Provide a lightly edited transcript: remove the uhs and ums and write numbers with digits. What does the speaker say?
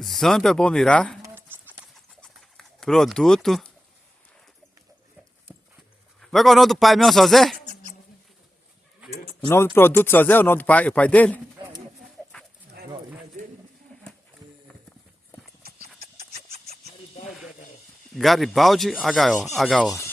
Zampa Bomirá. Produto. Vai qual é o nome do pai mesmo, Sozé? O nome do produto, Sozé, o nome do pai, o pai dele? Garibaldi HO.